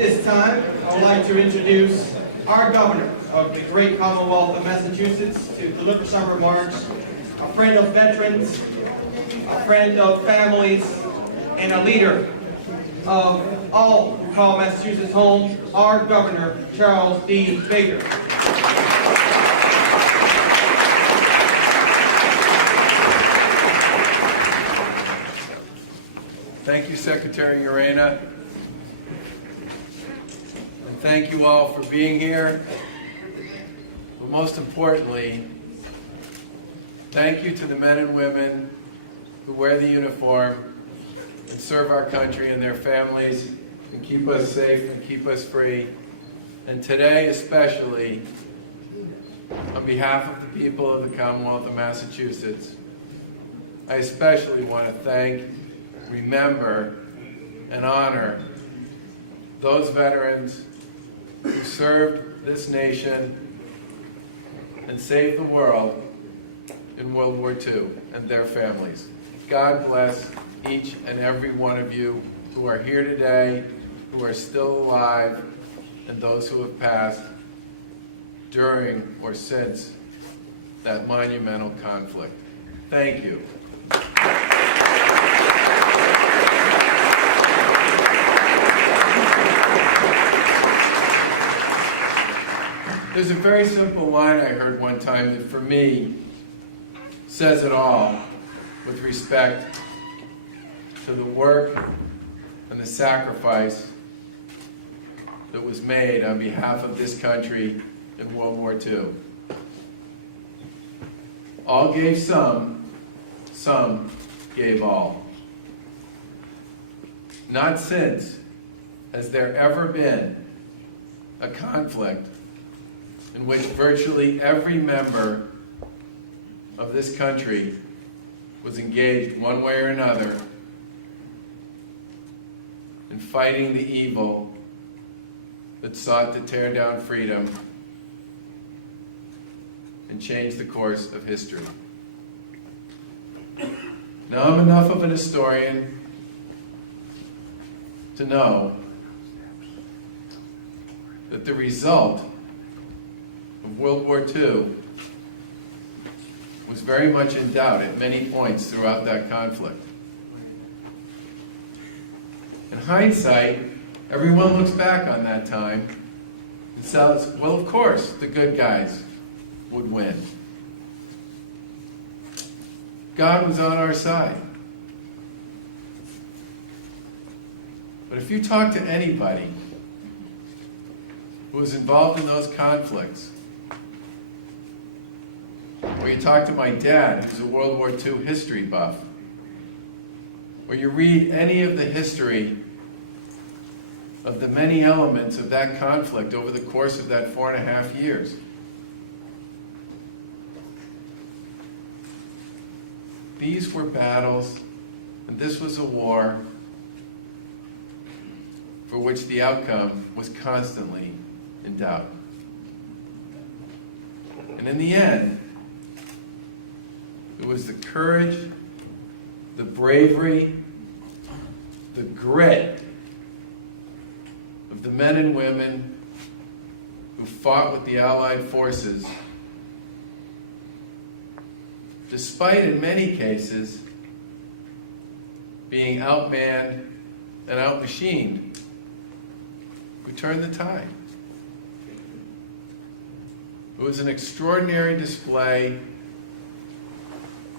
this time, I would like to introduce our governor of the great Commonwealth of Massachusetts to deliver some remarks, a friend of veterans, a friend of families, and a leader of all who call Massachusetts home, our Governor, Charles D. Baker. Thank you, Secretary Urena. And thank you all for being here. But most importantly, thank you to the men and women who wear the uniform and serve our country and their families and keep us safe and keep us free. And today especially, on behalf of the people of the Commonwealth of Massachusetts, I especially want to thank, remember, and honor those veterans who served this nation and saved the world in World War II and their families. God bless each and every one of you who are here today, who are still alive, and those who have passed during or since that monumental conflict. Thank you. There's a very simple line I heard one time that for me says it all with respect to the work and the sacrifice that was made on behalf of this country in World War II. All gave some gave all. Not since has there ever been a conflict in which virtually every member of this country was engaged one way or another in fighting the evil that sought to tear down freedom and change the course of history. Now, I'm enough of an historian to know that the result of World War II was very much in doubt at many points throughout that conflict. In hindsight, everyone looks back on that time and says, well, of course, the good guys would win. God was on our side. But if you talk to anybody who was involved in those conflicts, or you talk to my dad, who's a World War II history buff, or you read any of the history of the many elements of that conflict over the course of that 4.5 years, these were battles, and this was a war for which the outcome was constantly in doubt. And in the end, it was the courage, the bravery, the grit of the men and women who fought with the Allied forces, despite in many cases being outmanned and outmachined, who turned the tide. It was an extraordinary display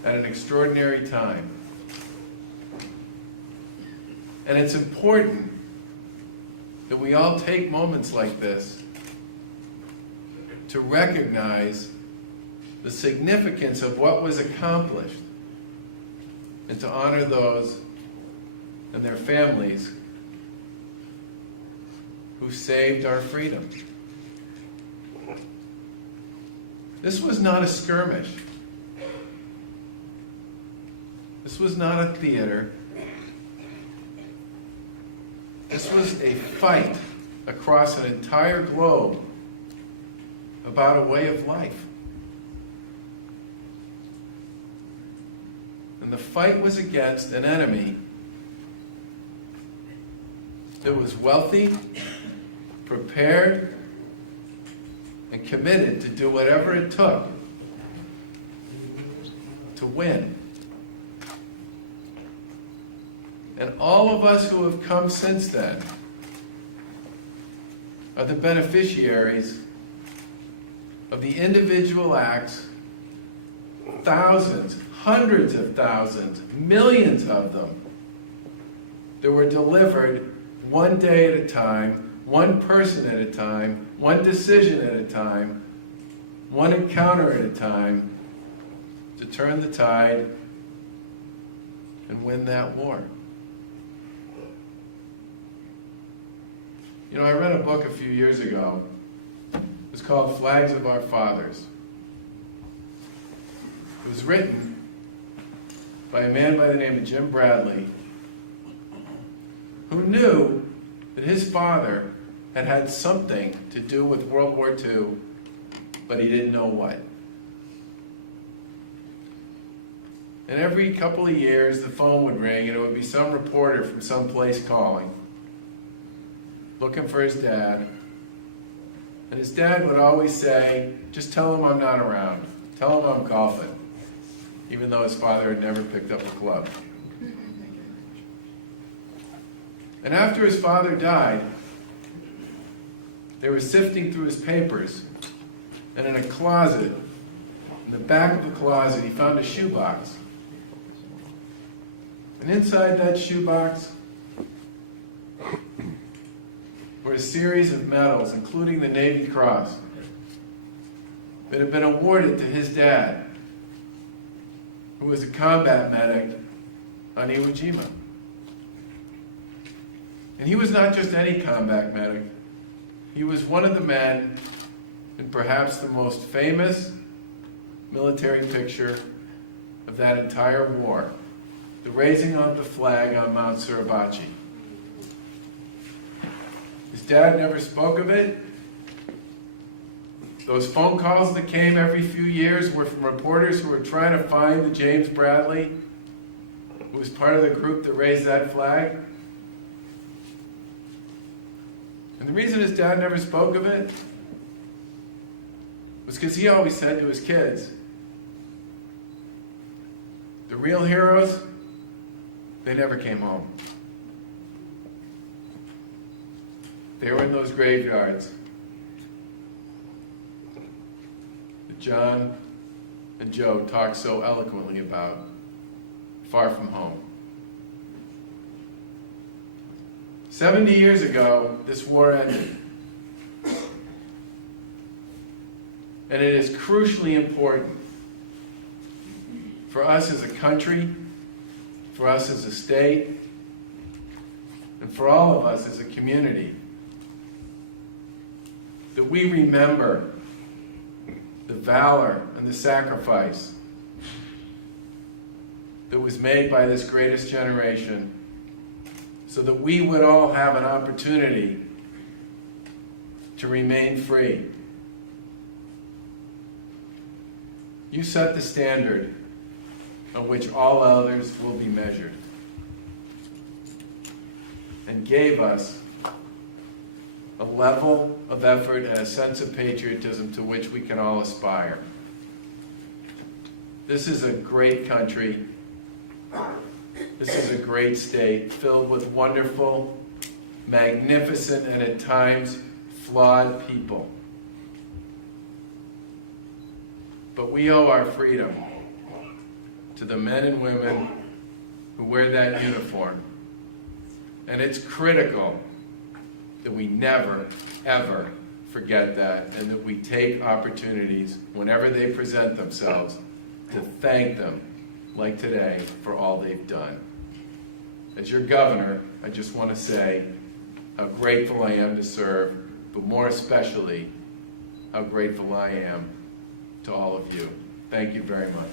at an extraordinary time. And it's important that we all take moments like this to recognize the significance of what was accomplished and to honor those and their families who saved our freedom. This was not a skirmish. This was not a theater. This was a fight across an entire globe about a way of life. And the fight was against an enemy that was wealthy, prepared and committed to do whatever it took to win. And all of us who have come since then are the beneficiaries of the individual acts, thousands, hundreds of thousands, millions of them, that were delivered one day at a time, one person at a time, one decision at a time, one encounter at a time, to turn the tide and win that war. You know, I read a book a few years ago. It was called Flags of Our Fathers. It was written by a man by the name of Jim Bradley, who knew that his father had had something to do with World War II, but he didn't know what. And every couple of years, the phone would ring, and it would be some reporter from some place calling, looking for his dad. And his dad would always say, just tell him I'm not around. Tell him I'm golfing. Even though his father had never picked up a club. And after his father died, they were sifting through his papers. And in a closet, in the back of the closet, he found a shoebox. And inside that shoebox were a series of medals, including the Navy Cross, that had been awarded to his dad, who was a combat medic on Iwo Jima. And he was not just any combat medic. He was one of the men in perhaps the most famous military picture of that entire war, the raising of the flag on Mount Suribachi. His dad never spoke of it. Those phone calls that came every few years were from reporters who were trying to find the James Bradley, who was part of the group that raised that flag. And the reason his dad never spoke of it was because he always said to his kids, the real heroes, they never came home. They were in those graveyards that John and Joe talked so eloquently about, far from home. 70 years ago, this war ended. And it is crucially important for us as a country, for us as a state, and for all of us as a community, that we remember the valor and the sacrifice that was made by this greatest generation, so that we would all have an opportunity to remain free. You set the standard on which all others will be measured, and gave us a level of effort and a sense of patriotism to which we can all aspire. This is a great country. This is a great state filled with wonderful, magnificent, and at times flawed people. But we owe our freedom to the men and women who wear that uniform. And it's critical that we never, ever forget that, and that we take opportunities whenever they present themselves to thank them, like today, for all they've done. As your governor, I just want to say how grateful I am to serve, but more especially, how grateful I am to all of you. Thank you very much.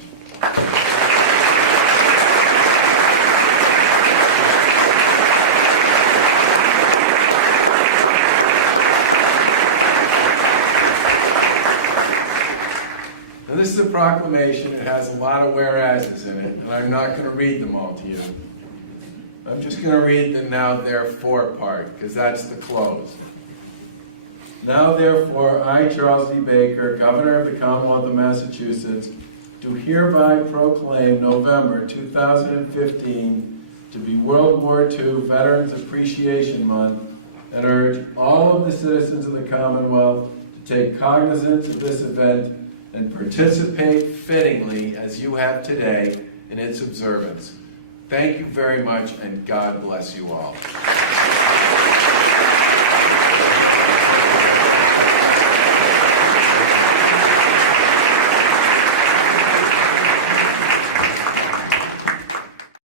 Now, this is a proclamation. It has a lot of whereases in it, and I'm not going to read them all to you. I'm just going to read the now therefore part, because that's the close. Now therefore, I, Charles D. Baker, Governor of the Commonwealth of Massachusetts, do hereby proclaim November 2015 to be World War II Veterans Appreciation Month, and urge all of the citizens of the Commonwealth to take cognizance of this event and participate fittingly, as you have today, in its observance. Thank you very much, and God bless you all.